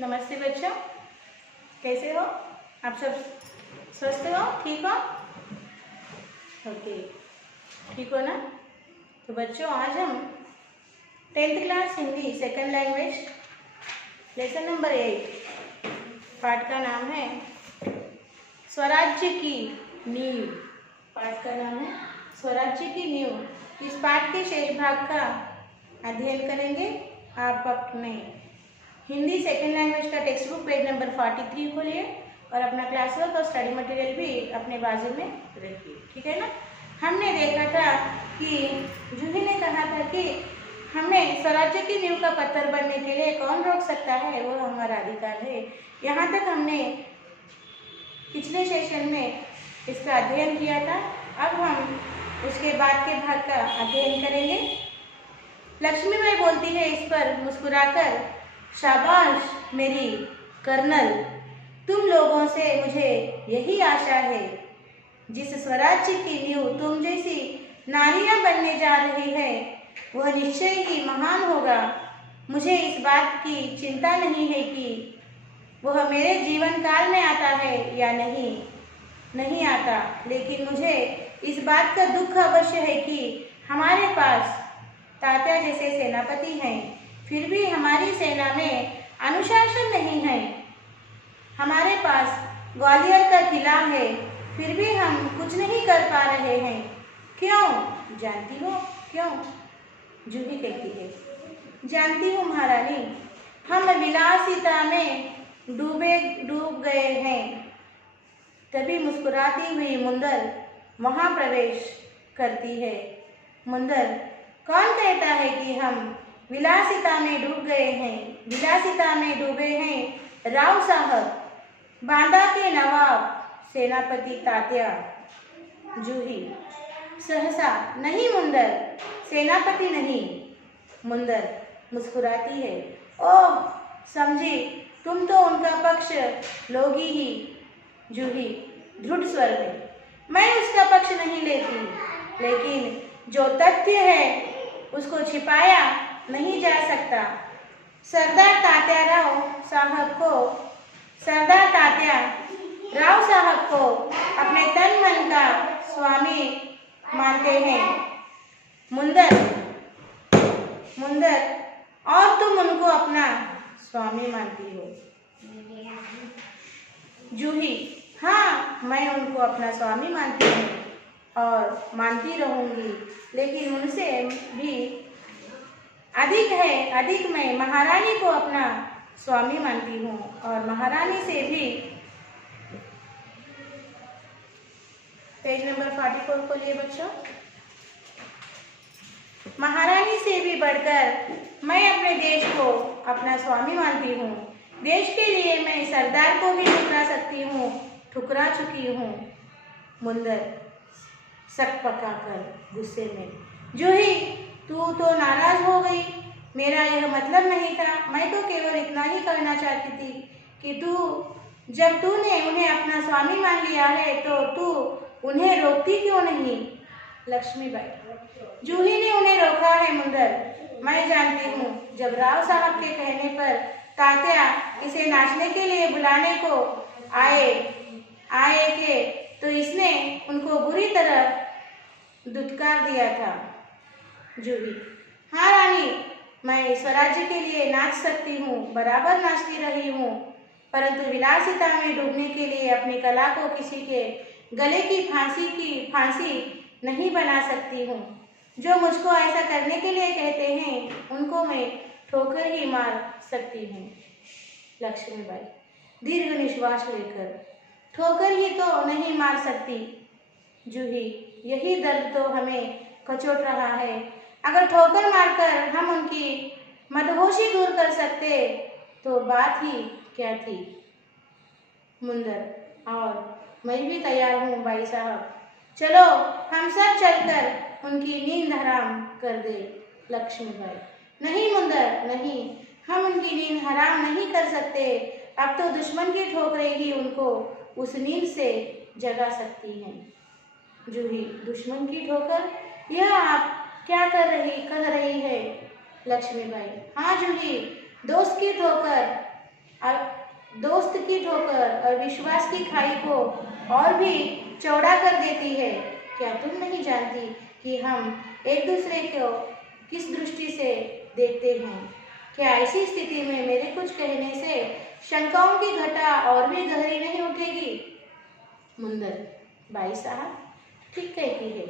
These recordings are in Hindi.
नमस्ते बच्चों, कैसे हो आप सब? स्वस्थ हो? ठीक हो? ओके, ठीक हो ना? तो बच्चों, आज हम 10th class Hindi second language lesson number 8 पाठ का नाम है स्वराज्य की नींव। पाठ का नाम है स्वराज्य की नींव। इस पाठ के शेष भाग का अध्ययन करेंगे। आप अपने हिंदी सेकेंड लैंग्वेज का टेक्स्ट बुक पेज नंबर 43 खोलिए और अपना क्लास वर्क और स्टडी मटेरियल भी अपने बाजू में रखिए, ठीक है ना? हमने देखा था कि जूही ने कहा था कि हमें स्वराज्य की नींव का पत्थर बनने के लिए कौन रोक सकता है, वो हमारा अधिकार है। यहाँ तक हमने पिछले सेशन में इसका अध्ययन किया था। अब हम उसके बाद के भाग का अध्ययन करेंगे। लक्ष्मीबाई बोलती है इस पर मुस्कुराकर, शाबाश मेरी कर्नल, तुम लोगों से मुझे यही आशा है। जिस स्वराज्य की नींव तुम जैसी नारियां बनने जा रही है वह निश्चय ही महान होगा। मुझे इस बात की चिंता नहीं है कि वह मेरे जीवन काल में आता है या नहीं आता, लेकिन मुझे इस बात का दुख अवश्य है कि हमारे पास तात्या जैसे सेनापति हैं, फिर भी हमारी सेना में अनुशासन नहीं है। हमारे पास ग्वालियर का किला है, फिर भी हम कुछ नहीं कर पा रहे हैं। क्यों जानती हो क्यों? जूही कहती है, जानती हूँ महारानी, हम विलासिता में डूब गए हैं। तभी मुस्कुराती हुई मुंदर वहाँ प्रवेश करती है। मुंदर, कौन कहता है कि हम विलासिता में डूब गए हैं? विलासिता में डूबे हैं राव साहब, बांदा के नवाब, सेनापति तात्या। जूही सहसा, नहीं मुंदर, सेनापति नहीं। मुंदर मुस्कुराती है, ओह समझी, तुम तो उनका पक्ष लोगी ही। जूही दृढ़ स्वर में, मैं उसका पक्ष नहीं लेती, लेकिन जो तथ्य है उसको छिपाया नहीं जा सकता। सरदार तात्या राव साहब को अपने तन मन का स्वामी मानते हैं। मुंदर, और तुम उनको अपना स्वामी मानती हो? जूही, हाँ, मैं उनको अपना स्वामी मानती हूँ और मानती रहूंगी, लेकिन उनसे भी अधिक मैं महारानी को अपना स्वामी मानती हूँ और महारानी से भी। पेज नंबर 44 खोलिए बच्चों। महारानी से भी बढ़कर मैं अपने देश को अपना स्वामी मानती हूँ। देश के लिए मैं सरदार को भी ठुकरा चुकी हूँ। मुंदर सक पकाकर गुस्से में, जूही तू तो नाराज हो गई, मेरा यह मतलब नहीं था। मैं तो केवल इतना ही कहना चाहती थी कि जब तूने उन्हें अपना स्वामी मान लिया है तो तू उन्हें रोकती क्यों नहीं? लक्ष्मीबाई, जूही ने उन्हें रोका है मुंदर, मैं जानती हूँ। जब राव साहब के कहने पर तात्या इसे नाचने के लिए बुलाने को आए थे तो इसने उनको बुरी तरह दुत्कार दिया था। जूही, हाँ रानी, मैं स्वराज्य के लिए नाच सकती हूँ, बराबर नाचती रही हूँ, परंतु विलासिता में डूबने के लिए अपनी कला को किसी के गले की फांसी नहीं बना सकती हूँ। जो मुझको ऐसा करने के लिए कहते हैं उनको मैं ठोकर ही मार सकती हूँ। लक्ष्मीबाई दीर्घ निश्वास लेकर, ठोकर ही तो नहीं मार सकती जूही, यही दर्द तो हमें कचोट रहा है। अगर ठोकर मारकर हम उनकी मदहोशी दूर कर सकते तो बात ही क्या थी? मुंदर, और मैं भी तैयार हूँ भाई साहब, चलो हम सब चलकर उनकी नींद हराम कर दे। लक्ष्मीबाई, नहीं मुंदर नहीं, हम उनकी नींद हराम नहीं कर सकते। अब तो दुश्मन की ठोकरें ही उनको उस नींद से जगा सकती हैं। जूही, दुश्मन की ठोकर, यह आप क्या कह रही है? लक्ष्मीबाई, हाँ जूही, दोस्त की ठोकर दोस्त की ठोकर और विश्वास की खाई को और भी चौड़ा कर देती है। क्या तुम नहीं जानती कि हम एक दूसरे को किस दृष्टि से देखते हैं? क्या ऐसी स्थिति में मेरे कुछ कहने से शंकाओं की घटा और भी गहरी नहीं उठेगी? मुंदर, भाई साहब ठीक कहती है।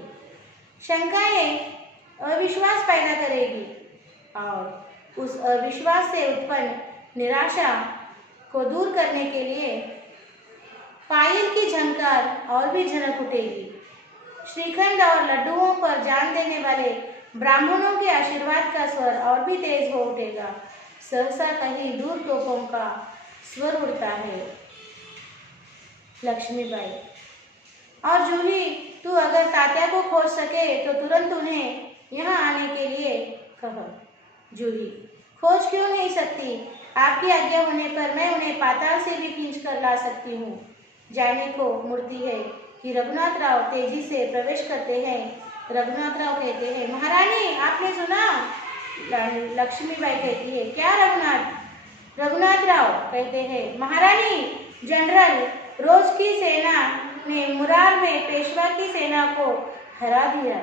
शंकाएं अविश्वास पैदा करेगी और उस अविश्वास से उत्पन्न निराशा को दूर करने के लिए पायल की झंकार और भी झनक उठेगी। श्रीखंड और लड्डुओं पर जान देने वाले ब्राह्मणों के आशीर्वाद का स्वर और भी तेज हो उठेगा। सहसा कहीं दूर तोपों का स्वर उड़ता है। लक्ष्मीबाई, और जूही, तू अगर तात्या को खोज सके तो तुरंत उन्हें यहाँ आने के लिए कह। जूही, खोज क्यों नहीं सकती? आपकी आज्ञा होने पर मैं उन्हें पाताल से भी खींच कर ला सकती हूँ। जाने को मुड़ती है कि रघुनाथ राव तेजी से प्रवेश करते हैं। रघुनाथ राव कहते हैं, महारानी आपने सुना? लक्ष्मीबाई कहती है, क्या रघुनाथ? रघुनाथ राव कहते हैं, महारानी, जनरल रोज की सेना ने मुरार में पेशवा की सेना को हरा दिया।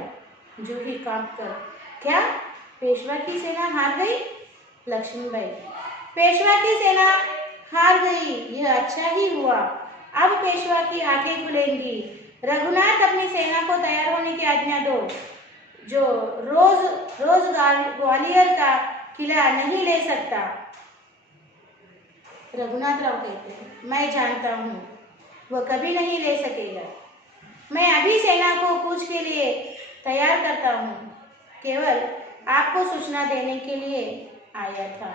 जूही कांपकर, क्या पेशवा की सेना हार गई? लक्ष्मीबाई, पेशवा की सेना हार गई, यह अच्छा ही हुआ। अब पेशवा की आंखें खुलेंगी। रघुनाथ, अपनी सेना को तैयार होने की आज्ञा दो। जो रोज ग्वालियर का किला नहीं ले सकता। रघुनाथ राव कहते हैं, मैं जानता हूँ वह कभी नहीं ले सकेगा। मैं अभी सेना को कूच के लिए तैयार करता हूँ, केवल आपको सूचना देने के लिए आया था।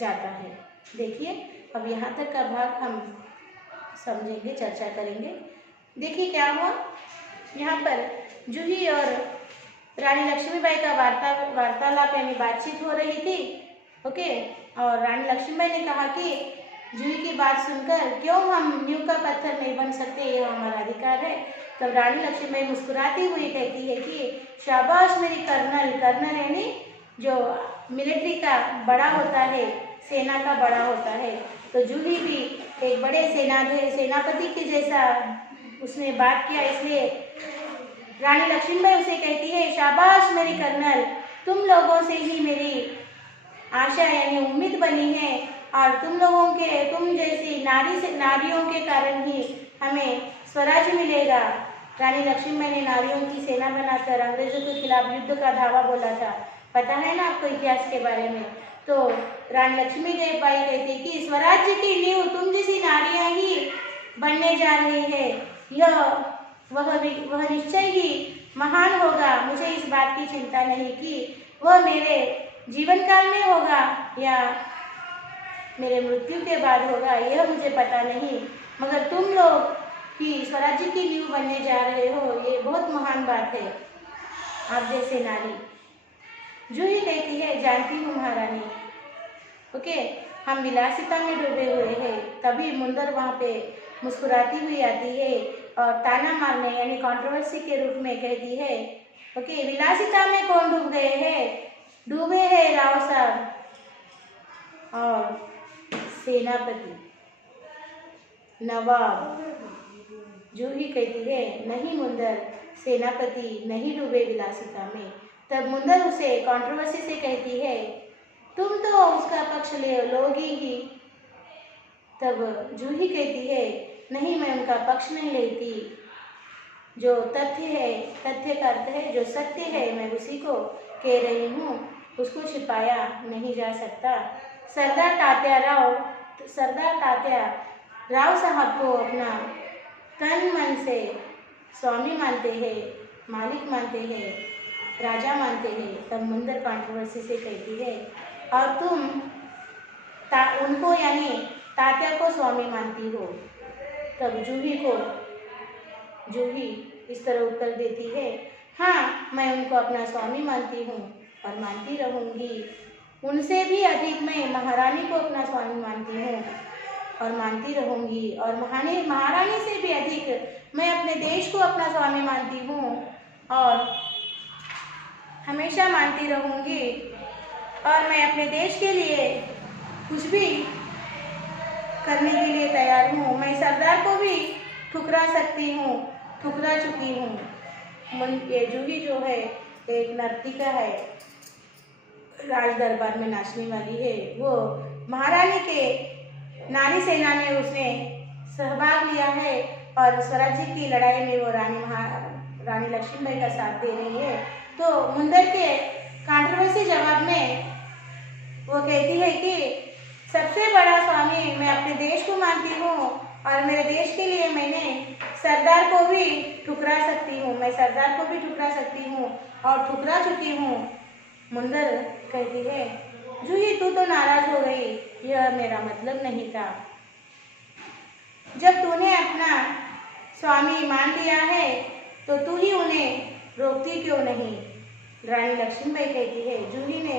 जाता है। देखिए, अब यहाँ तक का भाग हम समझेंगे, चर्चा करेंगे। देखिए क्या हुआ यहाँ पर। जूही और रानी लक्ष्मीबाई का वार्तालाप यानी बातचीत हो रही थी। ओके, और रानी लक्ष्मीबाई ने कहा कि जूही की बात सुनकर क्यों हम नींव का पत्थर नहीं बन सकते, ये हमारा अधिकार है। तब रानी लक्ष्मीबाई मुस्कुराती हुई कहती है कि शाबाश मेरी कर्नल। कर्नल यानी जो मिलिट्री का बड़ा होता है, सेना का बड़ा होता है। तो जूही भी एक बड़े सेनापति के जैसा उसने बात किया, इसलिए रानी लक्ष्मीबाई उसे कहती है, शाबाश मेरी कर्नल, तुम लोगों से ही मेरी आशा यानी उम्मीद बनी है और तुम जैसी नारियों के कारण ही हमें स्वराज्य मिलेगा। रानी लक्ष्मीबाई ने नारियों की सेना बनाकर अंग्रेजों के खिलाफ युद्ध का धावा बोला था। पता है ना आपको इतिहास के बारे में? तो रानी लक्ष्मीबाई कहती कि स्वराज्य की नींव तुम जैसी नारियां ही बनने जा रही है। वह निश्चय ही महान होगा। मुझे इस बात की चिंता नहीं कि वह मेरे जीवन काल में होगा या मेरे मृत्यु के बाद होगा, यह मुझे पता नहीं, मगर तुम लोग की स्वराज्य की नींव बनने जा रहे हो, ये बहुत महान बात है। आप जैसे नारी। जूही कहती है, जानती हूँ महारानी। ओके, हम विलासिता में डूबे हुए हैं। तभी मुंदर वहाँ पे मुस्कुराती हुई आती है और ताना मारने यानी कंट्रोवर्सी के रूप में कहती है, ओके, विलासिता में कौन डूब गए हैं? डूबे हैं राव साहब और सेनापति नवाब। जूही कहती है, नहीं मुंदर, सेनापति नहीं डूबे विलासिता में। तब मुंदर उसे कंट्रोवर्सी से कहती है, तुम तो उसका पक्ष लोगी ही। तब जूही कहती है, नहीं, मैं उनका पक्ष नहीं लेती। जो तथ्य है, तथ्य का अर्थ है जो सत्य है, मैं उसी को कह रही हूँ, उसको छिपाया नहीं जा सकता। सरदार तात्या राव साहब को अपना तन मन से स्वामी मानते हैं, मालिक मानते हैं, राजा मानते हैं। तब मुंदर कंट्रोवर्सी से कहती है, और तुम उनको यानी तात्या को स्वामी मानती हो। तब जूही इस तरह उत्तर देती है, हाँ, मैं उनको अपना स्वामी मानती हूँ और मानती रहूँगी। उनसे भी अधिक मैं महारानी को अपना स्वामी मानती हूँ और मानती रहूँगी, और महारानी से भी अधिक मैं अपने देश को अपना स्वामी मानती हूँ और हमेशा मानती रहूँगी। और मैं अपने देश के लिए कुछ भी करने के लिए तैयार हूँ। मैं सरदार को भी ठुकरा सकती हूँ, ठुकरा चुकी हूँ। ये जूही जो है एक नर्तिका है, राज दरबार में नाचने वाली है। वो महारानी के नारी सेना में उसने सहभाग लिया है और स्वराज्य की लड़ाई में वो रानी लक्ष्मीबाई का साथ दे रही है। तो मुंदर के कंट्रोवर्सी जवाब में वो कहती है कि सबसे बड़ा स्वामी मैं अपने देश को मानती हूँ और मेरे देश के लिए मैंने सरदार को भी ठुकरा सकती हूँ, मैं सरदार को भी ठुकरा सकती हूँ और ठुकरा चुकी हूँ। मुंदर कहती है, जूही तू तो नाराज हो गई, यह मेरा मतलब नहीं था। जब तूने अपना स्वामी मान लिया है तो तू ही उन्हें रोकती क्यों नहीं? रानी लक्ष्मीबाई कहती है, जूही ने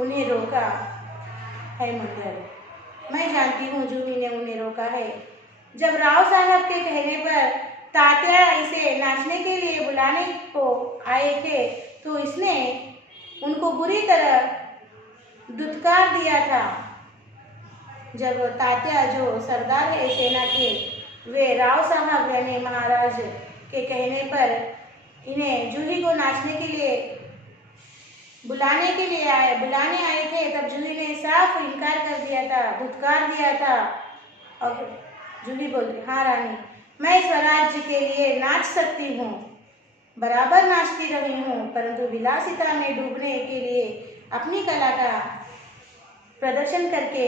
उन्हें रोका है मुंदर, मैं जानती हूँ जूही ने उन्हें रोका है। जब राव साहब के कहने पर तात्या इसे नाचने के लिए बुलाने को आए थे तो इसने उनको बुरी तरह दुत्कार दिया था। जब तात्या जो सरदार है सेना के, वे राव साहब यानी महाराज के कहने पर इन्हें जूही को नाचने के लिए बुलाने आए थे, तब जूही ने साफ इनकार कर दिया था, धुतकार दिया था। और जूही बोली, हाँ रानी, मैं स्वराज्य के लिए नाच सकती हूँ, बराबर नाचती रही हूँ, परंतु विलासिता में डूबने के लिए अपनी कला का प्रदर्शन करके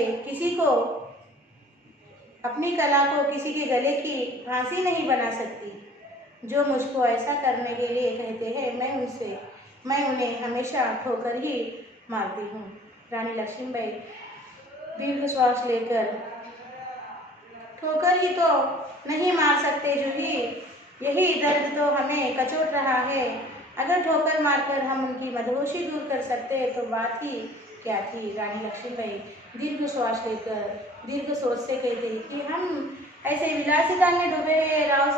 अपनी कला को किसी के गले की फांसी नहीं बना सकती। जो मुझको ऐसा करने के लिए कहते हैं मैं उन्हें हमेशा ठोकर ही मारती हूँ। रानी लक्ष्मीबाई दीर्घ श्वास लेकर, ठोकर ही तो नहीं मार सकते जूही, यही दर्द तो हमें कचोट रहा है। अगर ठोकर मारकर हम उनकी मदहोशी दूर कर सकते तो बात ही क्या थी। रानी लक्ष्मीबाई दीर्घ श्वास लेकर दीर्घ सोच से कहती कि हम ऐसे विलासिता में डूबे हुए राव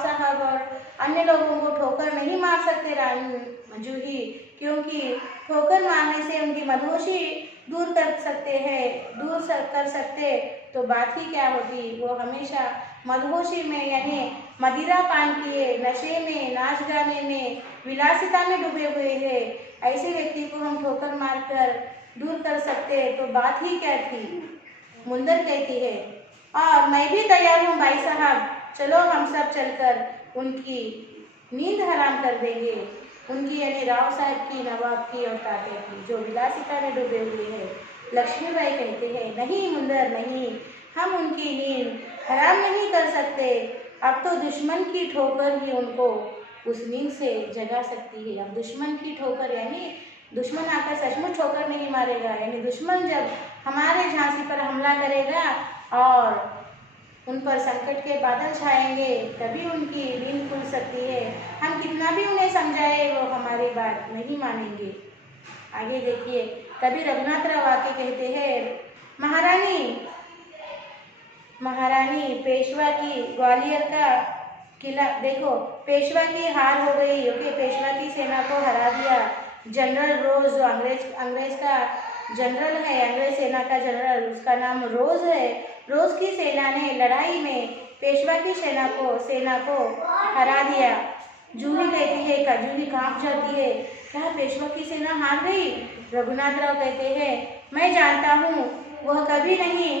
साहब और अन्य लोगों को ठोकर नहीं मार सकते रानी जूही, क्योंकि ठोकर मारने से उनकी मदहोशी दूर कर सकते तो बात ही क्या होती। वो हमेशा मदहोशी में यानी मदिरा पान किए, नशे में, नाच गाने में, विलासिता में डूबे हुए हैं। ऐसे व्यक्ति को हम ठोकर मारकर दूर कर सकते तो बात ही क्या थी। मुंदर कहती है, और मैं भी तैयार हूँ भाई साहब, चलो हम सब चलकर उनकी नींद हराम कर देंगे, उनकी यानी राव साहब की, नवाब की और तात्या की, जो विलासिता में डूबे हुए हैं। लक्ष्मीबाई कहते हैं, नहीं मुंदर नहीं, हम उनकी नींद हराम नहीं कर सकते। अब तो दुश्मन की ठोकर ही उनको उस नींद से जगा सकती है। अब दुश्मन की ठोकर यानी दुश्मन आकर सचमुच ठोकर नहीं मारेगा, यानी दुश्मन जब हमारे झांसी पर हमला करेगा और उन पर संकट के बादल छाएंगे, तभी उनकी नींद खुल सकती है। हम कितना भी उन्हें समझाए वो हमारी बात नहीं मानेंगे। आगे देखिए, कभी रघुनाथ राव आके कहते हैं, महारानी पेशवा की ग्वालियर का किला देखो, पेशवा की हार हो गई, ओके, पेशवा की सेना को हरा दिया। जनरल रोज जो अंग्रेज का जनरल है, अंग्रेज सेना का जनरल, उसका नाम रोज है। रोज की सेना ने लड़ाई में पेशवा की सेना को हरा दिया। जूही कहती है, जूही कांप जाती है, क्या पेशवा की सेना हार गई? रघुनाथ राव कहते हैं, मैं जानता हूँ वह कभी नहीं।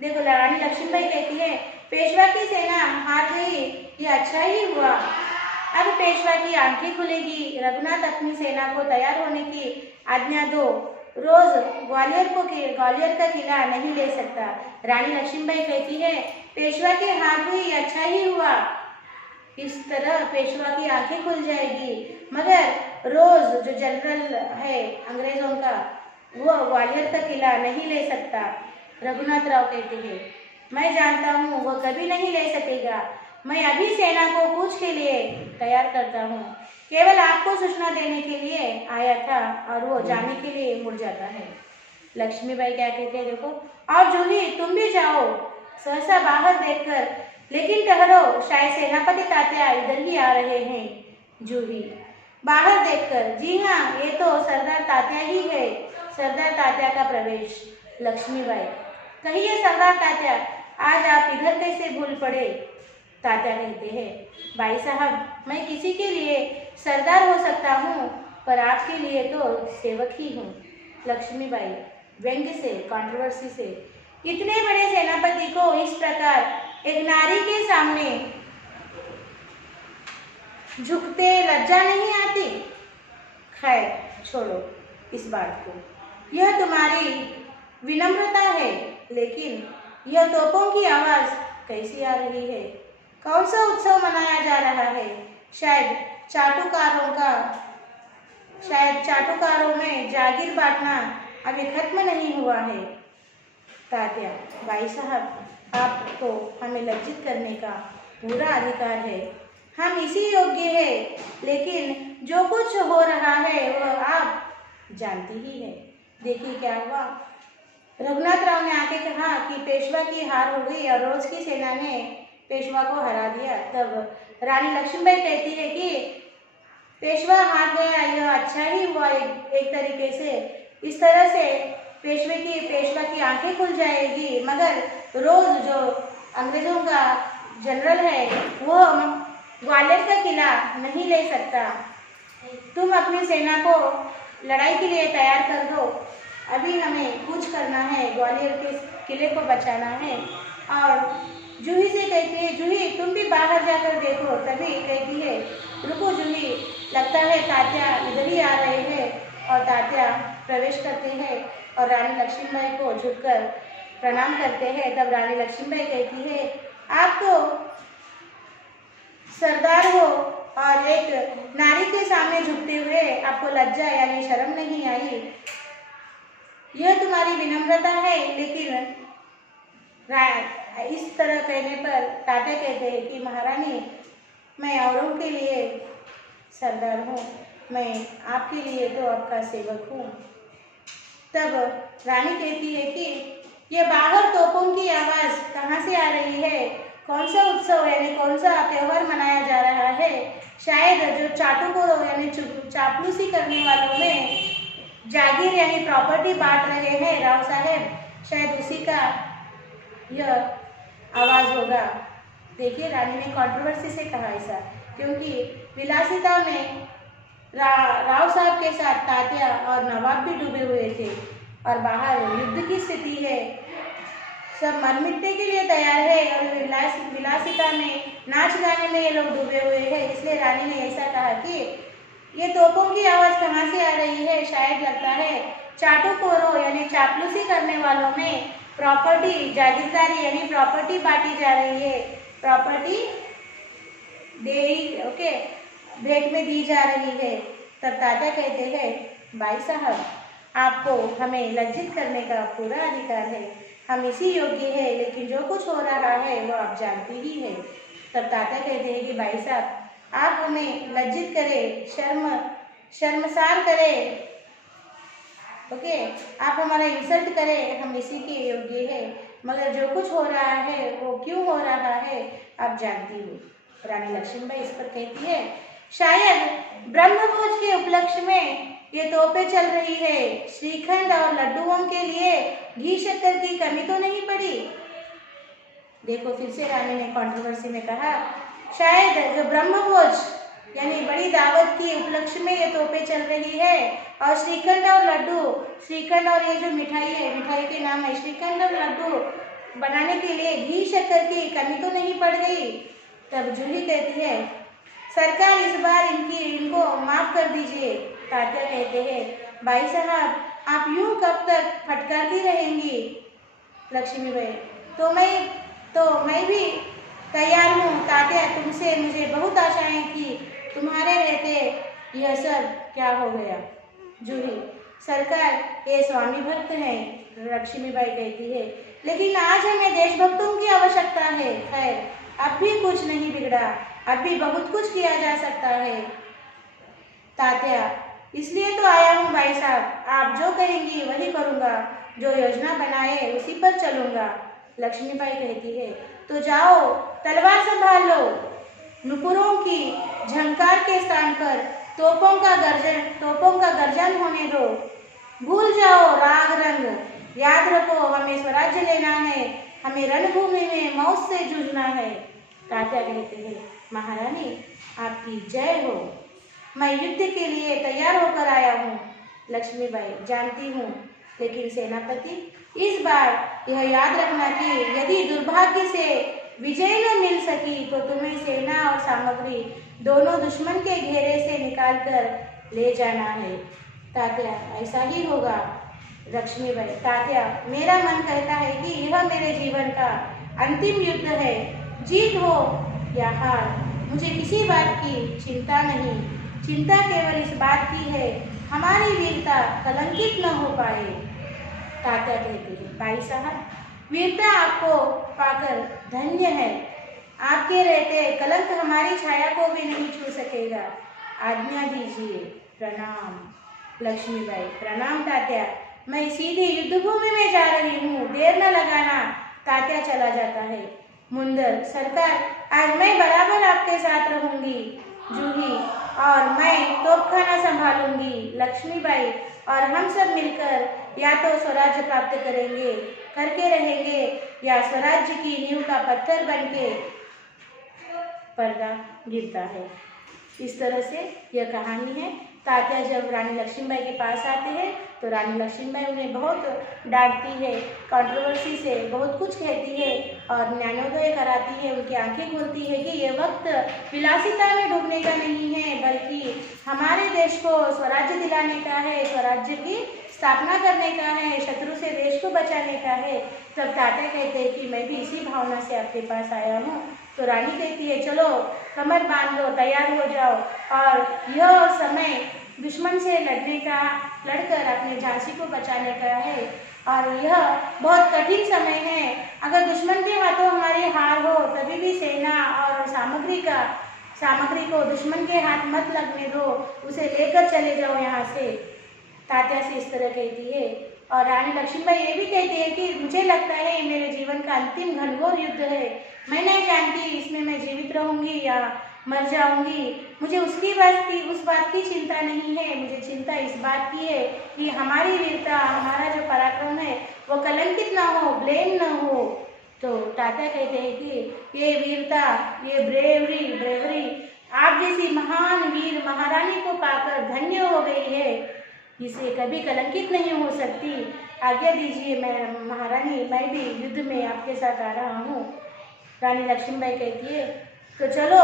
देखो, रानी लक्ष्मीबाई कहती है, पेशवा की सेना हार गई, ये अच्छा ही हुआ, अब पेशवा की आंखें खुलेगी। रघुनाथ अपनी सेना को तैयार होने की आज्ञा दो, रोज ग्वालियर का किला नहीं ले सकता। रानी लक्ष्मीबाई कहती है, पेशवा की हार हुई, अच्छा ही हुआ, इस तरह पेशवा की आंखें खुल जाएगी, मगर रोज जो जनरल है अंग्रेजों का, वो ग्वालियर का किला नहीं ले सकता। रघुनाथ राव कहते हैं, मैं जानता हूँ वो कभी नहीं ले सकेगा, मैं अभी सेना को कूच के लिए तैयार करता हूँ, केवल आपको सूचना देने के लिए आया था, और वो जाने के लिए मुड़ जाता है। लक्ष्मीबाई क्या कहते हैं, देखो, और जूही तुम भी जाओ सहसा बाहर देखकर, लेकिन ठहरो, शायद सेनापति तात्या इधर ही आ रहे हैं। जूही बाहर देखकर, जी हाँ, ये तो सरदार तात्या ही है, सरदार तात्या का प्रवेश। लक्ष्मीबाई, कहिए सरदार तात्या, आज आप इधर कैसे भूल पड़े? तात्या कहते हैं, भाई साहब, मैं किसी के लिए सरदार हो सकता हूँ, पर आपके लिए तो सेवक ही हूँ। लक्ष्मीबाई व्यंग्य से, कंट्रोवर्सी से, इतने बड़े सेनापति को इस प्रकार एक नारी के सामने झुकते लज्जा नहीं आती? खैर छोड़ो इस बात को, यह तुम्हारी विनम्रता है, लेकिन यह तोपों की आवाज कैसी आ रही है? कौन सा उत्सव मनाया जा रहा है? शायद चाटुकारों में जागीर बांटना अभी खत्म नहीं हुआ है। तात्या, भाई साहब, आपको हमें लज्जित करने का पूरा अधिकार है। हम इसी योग्य है, लेकिन जो कुछ हो रहा है वह आप जानती ही है। देखिए क्या हुआ। रघुनाथ राव ने आके कहा कि पेशवा की हार हो गई और रोज की सेना ने पेशवा को हरा दिया। तब रानी लक्ष्मीबाई कहती है कि पेशवा हार गया, यह अच्छा ही हुआ एक तरीके से। इस तरह से पेशवा की आंखें खुल जाएगी, मगर रोज जो अंग्रेजों का जनरल है वो ग्वालियर का किला नहीं ले सकता। तुम अपनी सेना को लड़ाई के लिए तैयार कर दो, अभी हमें कूच करना है, ग्वालियर के किले को बचाना है। और जूही से कहती है, जूही तुम भी बाहर जाकर देखो। तभी कहती है, रुको जूही, लगता है तात्या इधर ही आ रहे हैं। और तात्या प्रवेश करते हैं और रानी लक्ष्मीबाई को झुककर प्रणाम करते हैं। तब रानी लक्ष्मीबाई कहती है, आप तो सरदार हो और एक नारी के सामने झुकते हुए आपको लज्जा यानी शर्म नहीं आई? यह तुम्हारी विनम्रता है, लेकिन इस तरह कहने पर तात्या कहते हैं कि महारानी, मैं औरों के लिए सरदार हूँ, मैं आपके लिए तो आपका सेवक हूँ। तब रानी कहती है कि ये बाहर तोपों की आवाज़ कहाँ से आ रही है? कौन सा उत्सव यानी कौन सा त्योहार मनाया जा रहा है? शायद जो चाटुकारों यानी चापलूसी करने वालों में जागीर यानी प्रॉपर्टी बांट रहे हैं राव साहेब, शायद उसी का यह आवाज़ होगा। देखिए रानी ने कंट्रोवर्सी से कहा ऐसा, क्योंकि विलासिता में राव साहब के साथ तात्या और नवाब भी डूबे हुए थे और बाहर युद्ध की स्थिति है, सब मर मिटने के लिए तैयार है और विलासिता में नाच गाने में ये लोग डूबे हुए हैं। इसलिए रानी ने ऐसा कहा कि ये तोपों की आवाज़ कहाँ से आ रही है? शायद लगता है चाटुकारों यानी चापलूसी करने वालों में प्रॉपर्टी जागीरदारी यानी प्रॉपर्टी बांटी जा रही है, प्रॉपर्टी भेंट में दी जा रही है। तब तात्या कहते हैं, भाई साहब, आपको हमें लज्जित करने का पूरा अधिकार है, हम इसी योग्य है, लेकिन जो कुछ हो रहा है वो आप जानती ही है। तब तात्या कहते हैं कि भाई साहब, आप हमें लज्जित करें, शर्मसार करें, आप हमारा इंसल्ट करें, हम इसी के योग्य है, मगर जो कुछ हो रहा है वो क्यों हो रहा है आप जानती हो। रानी लक्ष्मीबाई इस पर कहती है, शायद ब्रह्मभोज के उपलक्ष्य में ये तोपें चल रही है, श्रीखंड और लड्डुओं के लिए घी शक्कर की कमी तो नहीं पड़ी। देखो फिर से रानी ने कंट्रोवर्सी में कहा, शायद जो ब्रह्मभोज यानी बड़ी दावत की उपलक्ष्य में ये तोपें चल रही है और श्रीखंड और लड्डू, श्रीखंड और ये जो मिठाई है, मिठाई के नाम है श्रीखंड और लड्डू बनाने के लिए घी शक्कर की कमी तो नहीं पड़ गई। तब जूही कहती है, सरकार इस बार इनको माफ कर दीजिए। तात्या कहते हैं, भाई साहब, आप यूं कब तक फटकारती रहेंगी? लक्ष्मीबाई, तो मैं भी तैयार हूँ तात्या, तुमसे मुझे बहुत आशाएं थी, तुम्हारे रहते यह सब क्या हो गया? जूही, सरकार ये स्वामी भक्त हैं। लक्ष्मीबाई कहती है, लेकिन आज हमें देशभक्तों की आवश्यकता है। खैर, अब भी कुछ नहीं बिगड़ा, अब भी बहुत कुछ किया जा सकता है। तात्या, इसलिए तो आया हूँ भाई साहब, आप जो कहेंगी वही करूँगा, जो योजना बनाए उसी पर चलूँगा। लक्ष्मीबाई कहती है, तो जाओ तलवार संभाल लो, नुपुरों की झंकार के स्थान पर तोपों का गर्जन होने दो, भूल जाओ राग रंग, याद रखो, हमें स्वराज्य लेना है, हमें रणभूमि में मौत से जूझना है। तात्या कहते हैं, महारानी आपकी जय हो, मैं युद्ध के लिए तैयार होकर आया हूँ। लक्ष्मीबाई, जानती हूँ, लेकिन सेनापति इस बार यह याद रखना कि यदि दुर्भाग्य से विजय न मिल सकी तो तुम्हें सेना और सामग्री दोनों दुश्मन के घेरे से निकालकर ले जाना है। तात्या, ऐसा ही होगा लक्ष्मीबाई। तात्या, मेरा मन कहता है कि यह मेरे जीवन का अंतिम युद्ध है, जीत हो या हार, मुझे किसी बात की चिंता नहीं। चिंता केवल इस बात की है हमारी वीरता कलंकित न हो पाए। तात्या कहते हैं, भाई साहब, वीरता आपको पाकर धन्य है, आपके रहते कलंक हमारी छाया को भी नहीं छू सकेगा। आज्ञा दीजिए। प्रणाम। लक्ष्मीबाई, प्रणाम तात्या, मैं सीधे युद्धभूमि में जा रही हूँ, देर न लगाना। तात्या चला जाता है। मुंदर, सरकार, आज मैं बराबर आपके साथ रहूंगी। जूही, और मैं तोपखाना संभालूंगी। लक्ष्मीबाई, और हम सब मिलकर या तो स्वराज्य प्राप्त करके रहेंगे या स्वराज्य की नींव का पत्थर बनके पर्दा गिरता है। इस तरह से यह कहानी है। तात्या जब रानी लक्ष्मीबाई के पास आते हैं तो रानी लक्ष्मीबाई उन्हें बहुत डांटती है, कंट्रोवर्सी से बहुत कुछ कहती है और ज्ञानोदय कराती है। उनकी आंखें खोलती है कि यह वक्त विलासिता में डूबने का नहीं है, बल्कि हमारे देश को स्वराज्य दिलाने का है, स्वराज्य की स्थापना करने का है, शत्रु से देश को बचाने का है। तब तात्या कहते हैं कि मैं भी इसी भावना से आपके पास आया हूँ। तो रानी कहती है, चलो कमर बांध लो, तैयार हो जाओ, और यह समय दुश्मन से लड़कर अपने झांसी को बचाने का है, और यह बहुत कठिन समय है। अगर दुश्मन के हाथों हमारी हार हो तभी भी सेना और सामग्री को दुश्मन के हाथ मत लगने दो, उसे लेकर चले जाओ यहाँ से। तात्या से इस तरह कहती है। और रानी लक्ष्मीबाई ये भी कहती है कि मुझे लगता है मेरे जीवन का अंतिम घनघोर युद्ध है, मैं नहीं जानती इसमें मैं जीवित रहूंगी या मर जाऊंगी। मुझे उस बात की चिंता नहीं है, मुझे चिंता इस बात की है कि हमारी वीरता, हमारा जो पराक्रम है वो कलंकित ना हो, ब्लेम ना हो। तो तात्या कहते हैं कि ये वीरता, ये ब्रेवरी आप जैसी महान वीर महारानी को पाकर धन्य हो गई है, इसे कभी कलंकित नहीं हो सकती। आज्ञा दीजिए मैं महारानी, मैं भी युद्ध में आपके साथ आ रहा हूँ। रानी लक्ष्मीबाई कहती है, तो चलो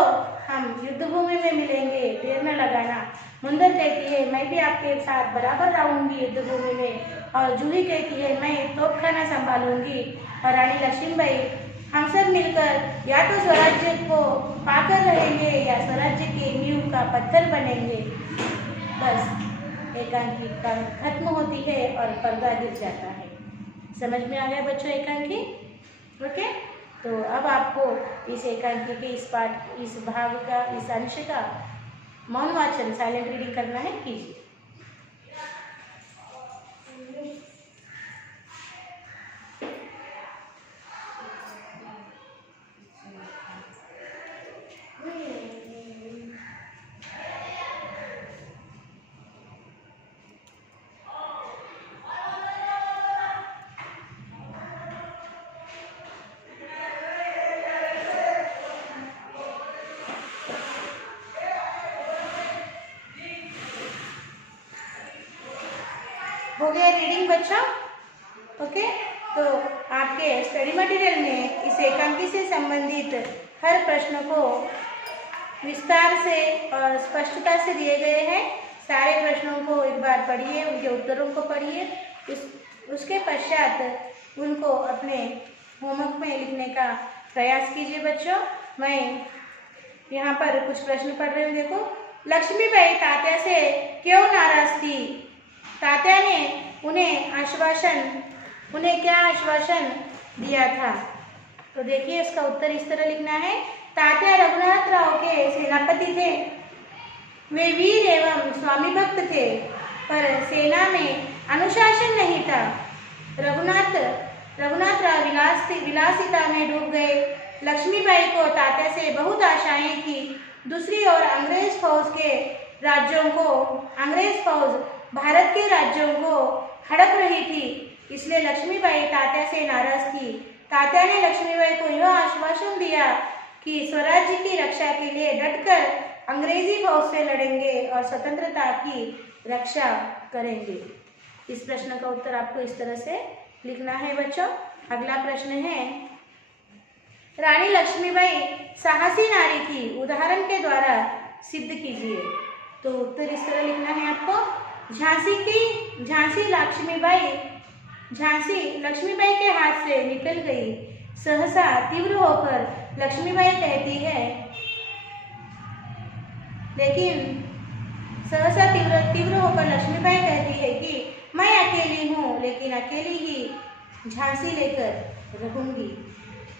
हम युद्धभूमि में मिलेंगे, देर न लगाना। मुंदर कहती है, मैं भी आपके साथ बराबर रहूंगी युद्धभूमि में। और जूही कहती है, मैं तोपखाना संभालूंगी। और रानी लक्ष्मीबाई, हम सब मिलकर या तो स्वराज्य को पाकर रहेंगे या स्वराज्य के नींव का पत्थर बनेंगे। बस एकांकिका खत्म होती है और पर्दा गिर जाता है। समझ में आ गया बच्चों एकांकी? ओके, तो अब आपको इस एकांकी के इस भाग का, इस अंश का मौन वाचन, साइलेंट रीडिंग करना है, कीजिए। हो गया रीडिंग बच्चों? ओके, तो आपके स्टडी मटेरियल में इस एकांकी से संबंधित हर प्रश्न को विस्तार से और स्पष्टता से दिए गए हैं। सारे प्रश्नों को एक बार पढ़िए, उनके उत्तरों को पढ़िए, उसके पश्चात उनको अपने होमवर्क में लिखने का प्रयास कीजिए बच्चों। मैं यहाँ पर कुछ प्रश्न पढ़ रही हूँ, देखो। लक्ष्मीबाई तात्या से क्यों नाराज थी? तात्या ने उन्हें क्या आश्वासन दिया था? तो देखिए इसका उत्तर इस तरह लिखना है। तात्या रघुनाथ राव के सेनापति थे। वे वीर एवं स्वामी भक्त थे, पर सेना में अनुशासन नहीं था। रघुनाथ राव विलासिता में डूब गए। लक्ष्मीबाई को तात्या से बहुत आशाएं थी। दूसरी ओर अंग्रेज फौज भारत के राज्यों को हड़प रही थी, इसलिए लक्ष्मीबाई तात्या से नाराज थी। तात्या ने लक्ष्मीबाई को यह आश्वासन दिया कि स्वराज्य की रक्षा के लिए डटकर अंग्रेजी फौज से लड़ेंगे और स्वतंत्रता की रक्षा करेंगे। इस प्रश्न का उत्तर आपको इस तरह से लिखना है बच्चों। अगला प्रश्न है, रानी लक्ष्मीबाई साहसी नारी थी, उदाहरण के द्वारा सिद्ध कीजिए। तो उत्तर इस तरह लिखना है आपको। झांसी लक्ष्मीबाई के हाथ से निकल गई। सहसा तीव्र होकर लक्ष्मीबाई कहती है, तीव्र होकर लक्ष्मीबाई कहती है कि मैं अकेली हूँ, लेकिन अकेली ही झांसी लेकर रहूंगी।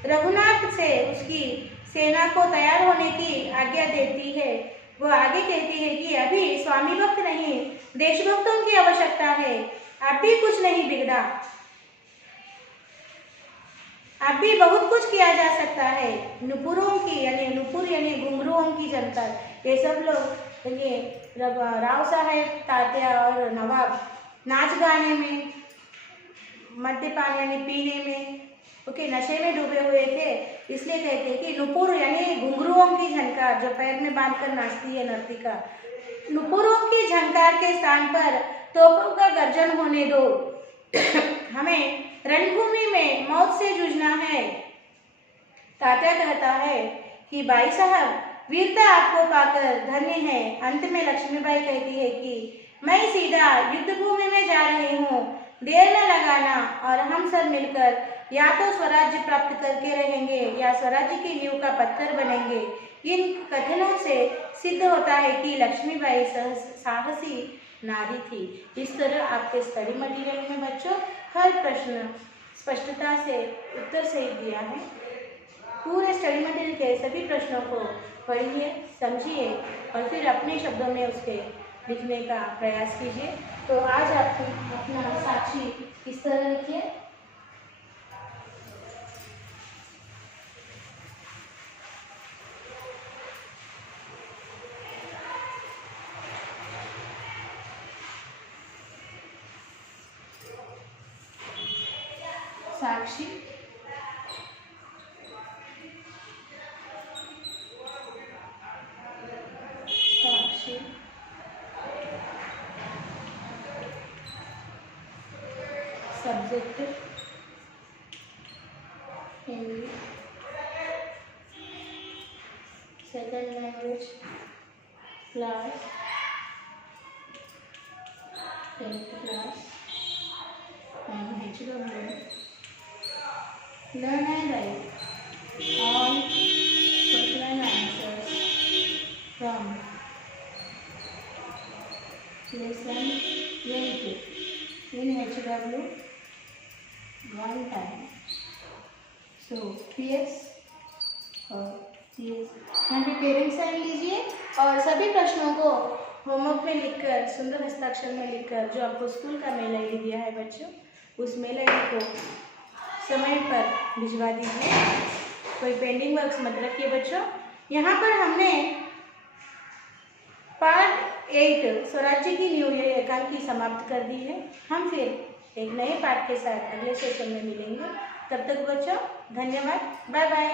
रघुनाथ से उसकी सेना को तैयार होने की आज्ञा देती है। वो आगे कहती है कि अभी स्वामी भक्त नहीं, देशभक्तों की आवश्यकता है। अब भी कुछ नहीं बिगड़ा, अब भी बहुत कुछ किया जा सकता है। नुपुरों की नुपुर यानी घुंघरुओं की जनता, ये सब लोग ये राव साहेब, तात्या और नवाब नाच गाने में, मद्यपान यानी पीने में, नशे में डूबे हुए थे। इसलिए कहते हैं कि नुपुर यानी घुंघरुओं की झनकार, जो पैर में बांधकर नाचती है नर्तिका। नुपुरों की झनकार के स्थान पर तोपों का गर्जन होने दो। हमें रणभूमि में मौत से जूझना है। तात्या कहता है कि बाई साहब, वीरता आपको पाकर धन्य है। अंत में लक्ष्मीबाई कहती है कि मैं सीधा युद्ध भूमि में जा रही हूँ, देर न लगाना और हम सब मिलकर या तो स्वराज्य प्राप्त करके रहेंगे या स्वराज्य की नींव का पत्थर बनेंगे। इन कथनों से सिद्ध होता है कि लक्ष्मीबाई साहसी नारी थी। इस तरह आपके स्टडी मटेरियल में बच्चों हर प्रश्न स्पष्टता से उत्तर सहित दिया है। पूरे स्टडी मटेरियल के सभी प्रश्नों को पढ़िए, समझिए और फिर अपने शब्दों में उसके लिखने का प्रयास कीजिए। तो आज आप अपना साक्षी इस तरह लिखिए। Sakshi subject Hindi, second language class 10th class, learn and write all question and answers from lesson 20 in HW one time. So PS और यहाँ पे पेरेंट्स साइन लीजिए और सभी प्रश्नों को होमवर्क में लिखकर, सुंदर हस्ताक्षर में लिखकर, जो आपको स्कूल का मेल आईडी दिया है बच्चों, उस मेल आईडी को समय पर भिजवा दीजिए। कोई पेंडिंग वर्क्स मत रखिए बच्चों। यहाँ पर हमने पार्ट 8 स्वराज्य की नींव एकांकी समाप्त कर दी है। हम फिर एक नए पाठ के साथ अगले सेशन में मिलेंगे। तब तक बच्चों धन्यवाद, बाय बाय।